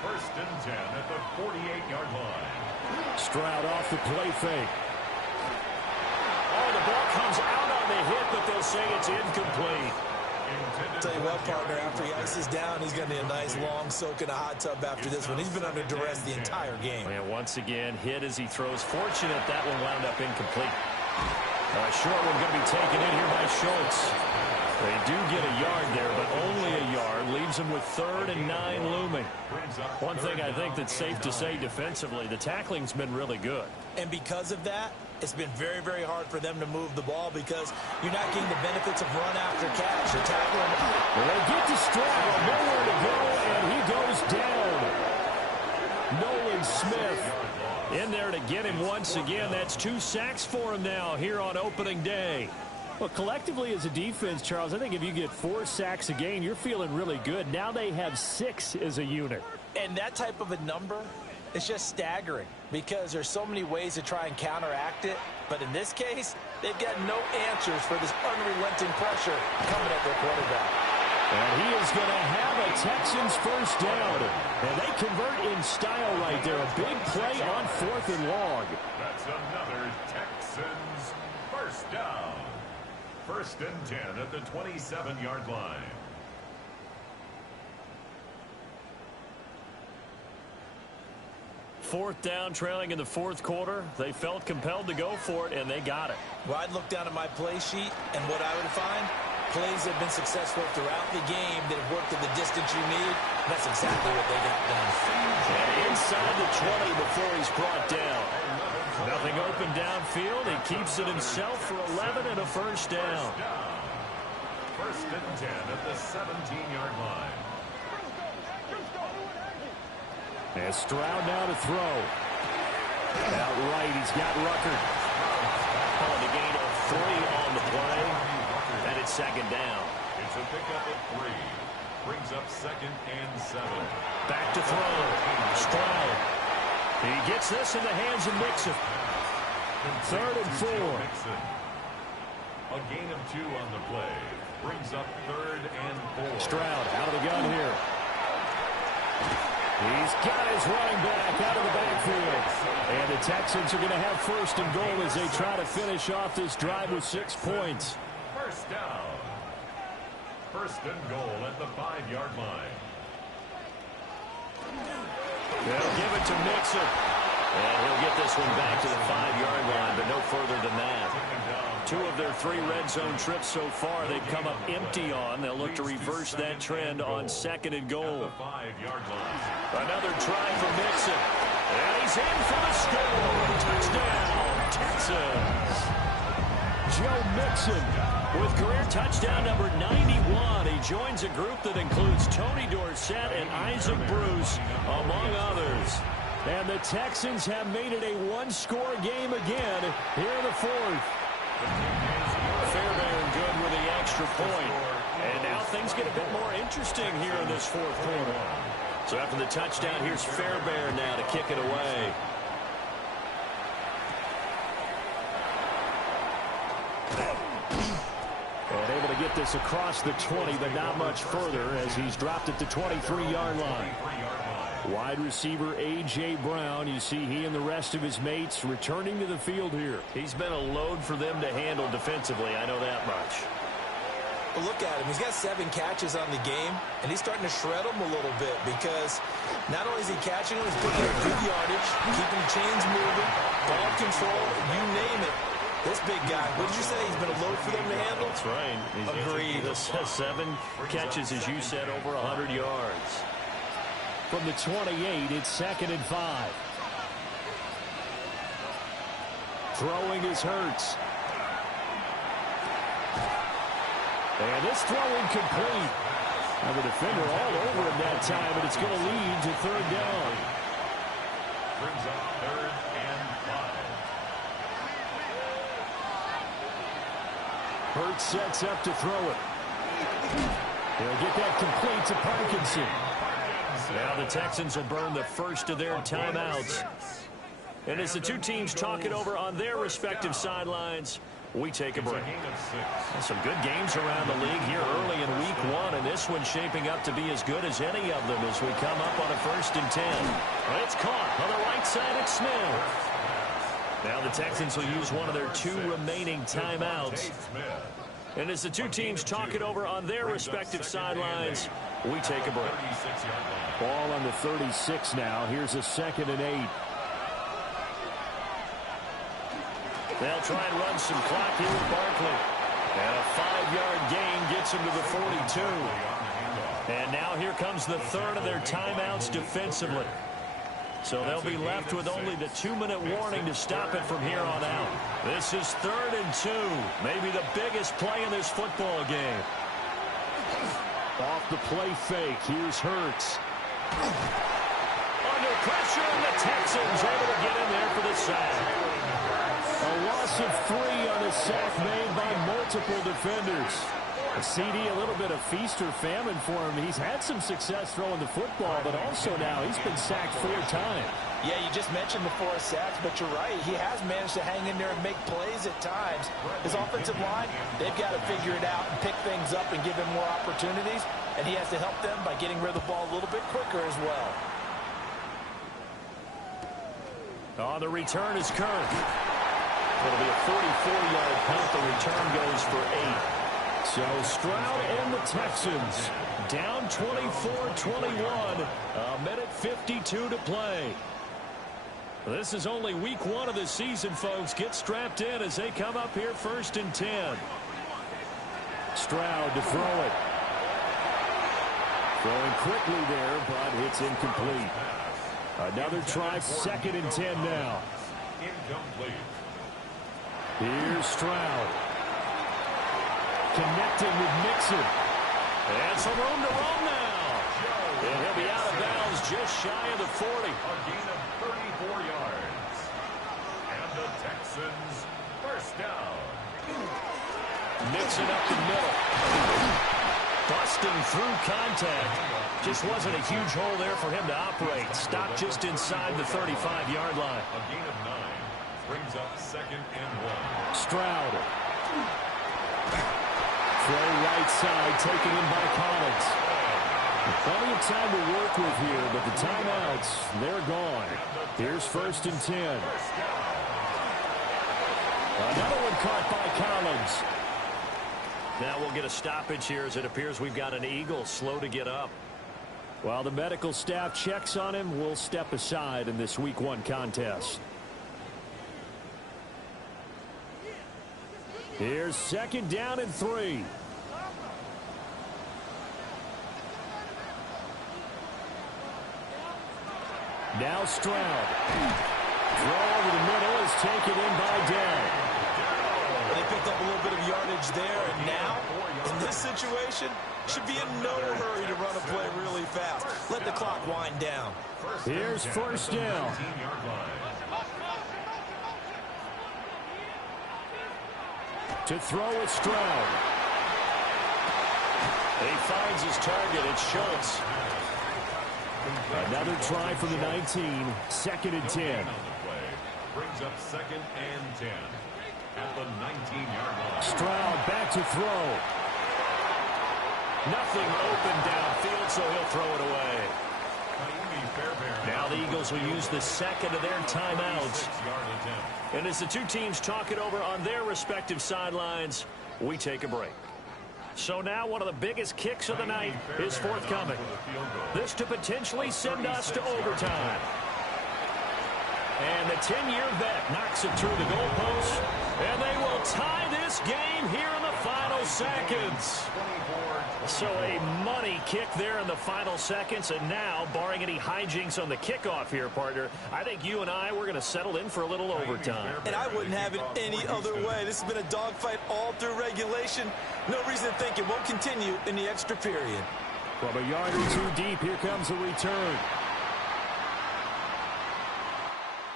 1st and 10 at the 48-yard line. Stroud off the play fake. Oh, the ball comes out on the hit, but they'll say it's incomplete. Tell you what, partner, after he ices down, he's going to need a nice long soak in a hot tub after this one. He's been under duress the entire game. And once again, hit as he throws. Fortunate that one wound up incomplete. A short one going to be taken in here by Schultz. They do get a yard there, but only a yard. Leaves them with 3rd and 9 looming. One thing I think that's safe to say defensively, the tackling's been really good. And because of that, it's been very, very hard for them to move the ball because you're not getting the benefits of run after catch. You're tackling. Well, they get to Stroud, nowhere to go, and he goes down. Nolan Smith in there to get him once again. That's 2 sacks for him now here on opening day. Well, collectively as a defense, Charles, I think if you get 4 sacks a game, you're feeling really good. Now they have 6 as a unit. And that type of a number is just staggering because there's so many ways to try and counteract it. But in this case, they've got no answers for this unrelenting pressure coming at their quarterback. And he is going to have a Texans first down. And they convert in style right there. A big play on 4th and long. That's another Texans first down. 1st and 10 at the 27-yard line. Fourth down, trailing in the 4th quarter. They felt compelled to go for it, and they got it. Well, I'd look down at my play sheet, and what I would find, plays that have been successful throughout the game that have worked at the distance you need. That's exactly what they got done. And inside the 20 before he's brought down. Nothing open downfield. He keeps it himself for 11 and a first down. 1st and 10 at the 17-yard line. And Stroud now to throw. Out right, he's got Rucker. Calling a gain of 3 on the play. And it's 2nd down. It's a pickup of 3. Brings up 2nd and 7. Back to throw. Stroud. He gets this in the hands of Mixon. 3rd and 4. A gain of 2 on the play. Brings up 3rd and 4. Stroud out of the gun here. He's got his running back out of the backfield. And the Texans are going to have 1st and goal as they try to finish off this drive with 6 points. First down. 1st and goal at the 5-yard line. They'll give it to Mixon. And he'll get this one back to the 5-yard line, but no further than that. 2 of their 3 red zone trips so far they've come up empty on. They'll look to reverse that trend on 2nd and goal. 5-yard line. Another try for Mixon. And he's in for the score. Touchdown, Texans. Joe Mixon with career touchdown number 91. He joins a group that includes Tony Dorsett and Isaac Bruce, among others. And the Texans have made it a 1-score game again here in the 4th. Fairbairn good with the extra point. And now things get a bit more interesting here in this 4th quarter. So after the touchdown, here's Fairbairn now to kick it away. And able to get this across the 20, but not much further as he's dropped it to 23-yard line. Wide receiver A.J. Brown, you see he and the rest of his mates returning to the field here. He's been a load for them to handle defensively, I know that much. Well, look at him. He's got 7 catches on the game, and he's starting to shred them a little bit because not only is he catching them, he's picking up good yardage, keeping chains moving, ball control, you name it. This big guy, what did you say? He's been a load for them to handle? That's right. Agreed. 7 catches, as you said, over 100 yards. From the 28, it's 2nd and 5. Throwing is Hurts. And this throw incomplete. Now the defender all over him that time, but it's going to lead to 3rd down. Brings up 3rd and 5. Hurts sets up to throw it. He'll get that complete to Parkinson. Now the Texans will burn the first of their timeouts. And as the 2 teams talk it over on their respective sidelines, we take a break. Some good games around the league here early in week 1, and this one's shaping up to be as good as any of them as we come up on a 1st and 10. It's caught on the right side at Smith. Now the Texans will use one of their 2 remaining timeouts. And as the 2 teams talk it over on their respective sidelines, we take a break. Ball on the 36 now. Here's a 2nd and 8. They'll try and run some clock here with Barkley. And a 5-yard gain gets him to the 42. And now here comes the third of their timeouts defensively. So they'll be left with only the 2-minute warning to stop it from here on out. This is 3rd and 2. Maybe the biggest play in this football game. Off the play fake. Here's Hurts. Under pressure, and the Texans able to get in there for the sack. A loss of 3 on a sack made by multiple defenders. A CD, a little bit of feast or famine for him. He's had some success throwing the football, but also now he's been sacked 4 times. Yeah, you just mentioned the 4 sacks, but you're right. He has managed to hang in there and make plays at times. His offensive line, they've got to figure it out and pick things up and give him more opportunities, and he has to help them by getting rid of the ball a little bit quicker as well. Oh, the return is current. It'll be a 44-yard punt. The return goes for 8. So Stroud and the Texans down 24-21. A minute 52 to play. This is only week 1 of the season, folks. Get strapped in as they come up here 1st and 10. Stroud to throw it. Throwing quickly there, but it's incomplete. Another try, 2nd and 10 now. Incomplete. Here's Stroud. Connecting with Mixon. And some room to roam now. And he'll be out of bounds just shy of the 40. A gain of 34 yards. And the Texans first down. Mixon up the middle. Busting through contact. Just wasn't a huge hole there for him to operate. Stopped just inside the 35-yard line. A gain of 9 brings up 2nd and 1. Stroud. Throw right side, taken in by Collins. Plenty of time to work with here, but the timeouts, they're gone. Here's 1st and 10. Another one caught by Collins. Now we'll get a stoppage here as it appears we've got an Eagle slow to get up. While the medical staff checks on him, we'll step aside in this week 1 contest. Here's 2nd down and 3. Now Stroud. Throw over the middle is taken in by Dell. They picked up a little bit of yardage there, and now, in this situation, should be in no hurry to run a play really fast. Let the clock wind down. Here's 1st down. To throw with Stroud. He finds his target. It's Schultz. Another try from the 19. 2nd and 10. Brings up 2nd and 10 at the 19-yard line. Stroud back to throw. Nothing open downfield, so he'll throw it away. Now the Eagles will use the 2nd of their timeouts. And as the two teams talk it over on their respective sidelines, we take a break. So now one of the biggest kicks of the night is forthcoming. This to potentially send us to overtime. And the 10-year vet knocks it through the goalpost. And they will tie this game here in the final seconds. So a money kick there in the final seconds. And now, barring any hijinks on the kickoff here, partner, I think you and I, we're going to settle in for a little overtime. And I wouldn't have it any other way. This has been a dogfight all through regulation. No reason to think it won't continue in the extra period. From a yard or 2 deep, here comes a return.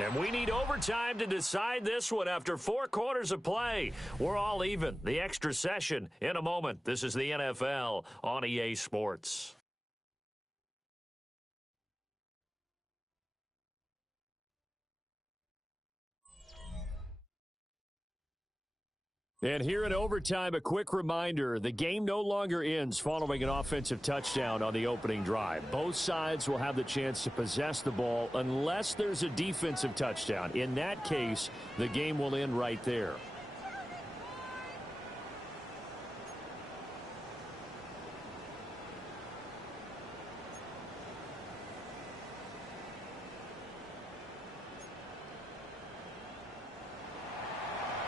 And we need overtime to decide this one after 4 quarters of play. We're all even. The extra session in a moment. This is the NFL on EA Sports. And here in overtime, a quick reminder, the game no longer ends following an offensive touchdown on the opening drive. Both sides will have the chance to possess the ball unless there's a defensive touchdown. In that case, the game will end right there.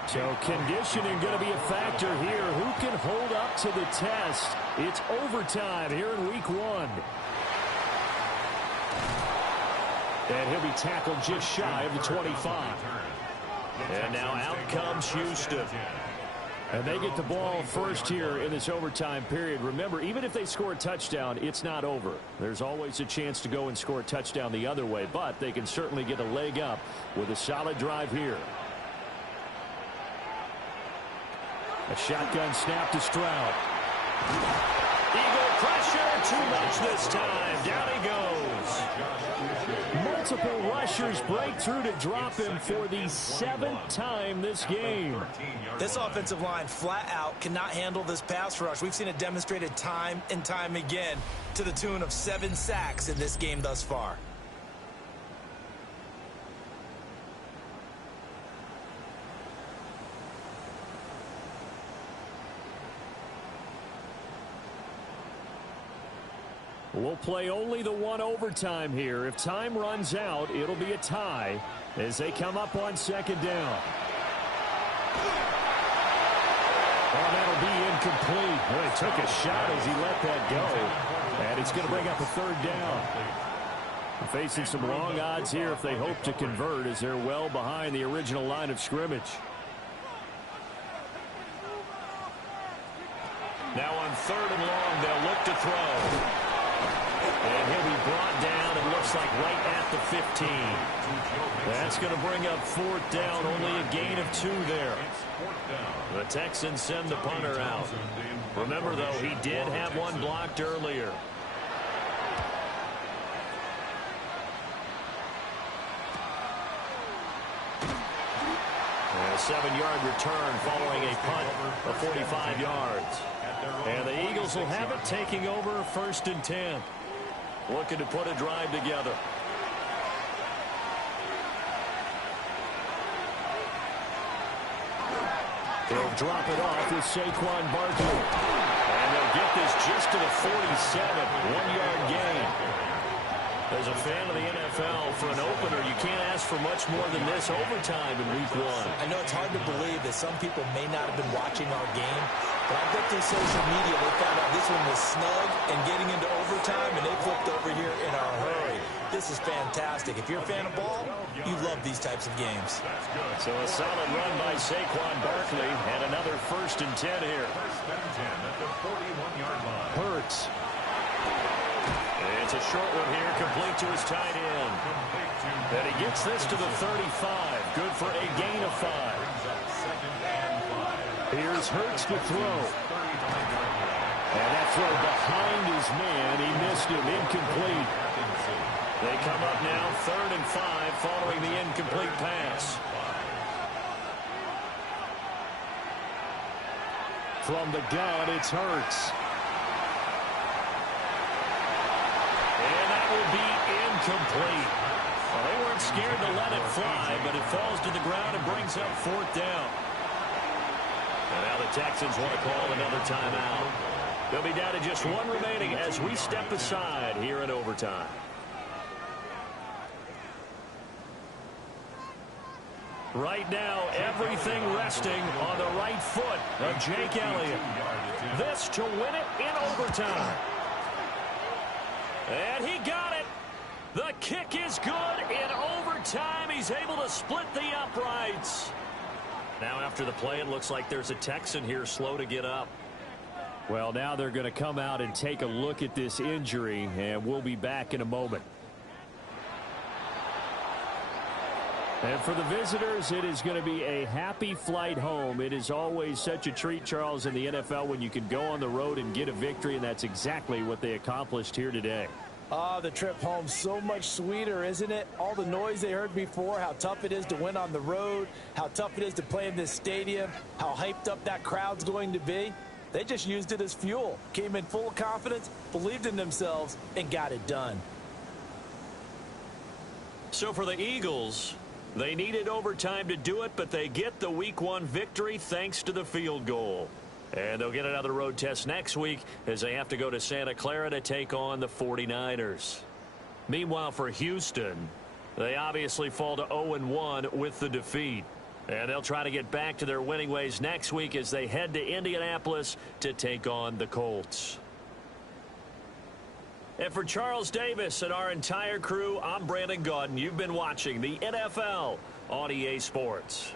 So conditioning going to be a factor here. Who can hold up to the test? It's overtime here in week 1. And he'll be tackled just shy of the 25. And now out comes Houston. And they get the ball first here in this overtime period. Remember, even if they score a touchdown, it's not over. There's always a chance to go and score a touchdown the other way, but they can certainly get a leg up with a solid drive here. A shotgun snap to Stroud. Eagle pressure, too much this time. Down he goes. Multiple rushers break through to drop him for the 7th time this game. This offensive line flat out cannot handle this pass rush. We've seen it demonstrated time and time again to the tune of 7 sacks in this game thus far. We'll play only the 1 overtime here. If time runs out, it'll be a tie as they come up on 2nd down. Oh, that'll be incomplete. Well, he took a shot as he let that go. And it's going to bring up a 3rd down. They're facing some long odds here if they hope to convert as they're well behind the original line of scrimmage. Now on 3rd and long, they'll look to throw. And he'll be brought down, it looks like right at the 15. That's going to bring up 4th down, only a gain of 2 there. The Texans send the punter out. Remember, though, he did have one blocked earlier. A 7-yard return following a punt of 45 yards. And the Eagles will have it, taking over 1st and 10. Looking to put a drive together. They'll drop it off with Saquon Barkley. And they'll get this just to the 47. 1-yard gain. As a fan of the NFL, for an opener, you can't ask for much more than this overtime in week 1. I know it's hard to believe that some people may not have been watching our game, but I bet through social media they found out this one was snug and getting into overtime, and they flipped over here in a hurry. This is fantastic. If you're a fan of ball, you love these types of games. So a solid run by Saquon Barkley, and another 1st and 10 here. 1st and 10 at the 41-yard line. Hurts. It's a short one here, complete to his tight end. And he gets this to the 35. Good for a gain of 5. Here's Hurts to throw. And that throw behind his man. He missed it. Incomplete. They come up now 3rd and 5 following the incomplete pass. From the gun, it's Hurts. And that will be incomplete. Well, they weren't scared to let it fly, but it falls to the ground and brings up 4th down. And now the Texans want to call another timeout. They'll be down to just 1 remaining as we step aside here in overtime. Right now, everything resting on the right foot of Jake Elliott. This to win it in overtime. And he got it. The kick is good in overtime. He's able to split the uprights. Now after the play, it looks like there's a Texan here slow to get up. Well, now they're going to come out and take a look at this injury, and we'll be back in a moment. And for the visitors, it is going to be a happy flight home. It is always such a treat, Charles, in the NFL when you can go on the road and get a victory, and that's exactly what they accomplished here today. Oh, the trip home so much sweeter, isn't it? All the noise they heard before, how tough it is to win on the road, how tough it is to play in this stadium, how hyped up that crowd's going to be. They just used it as fuel, came in full of confidence, believed in themselves, and got it done. So for the Eagles, they needed overtime to do it, but they get the Week 1 victory thanks to the field goal. And they'll get another road test next week as they have to go to Santa Clara to take on the 49ers. Meanwhile, for Houston, they obviously fall to 0-1 with the defeat. And they'll try to get back to their winning ways next week as they head to Indianapolis to take on the Colts. And for Charles Davis and our entire crew, I'm Brandon Gaudin. You've been watching the NFL on EA Sports.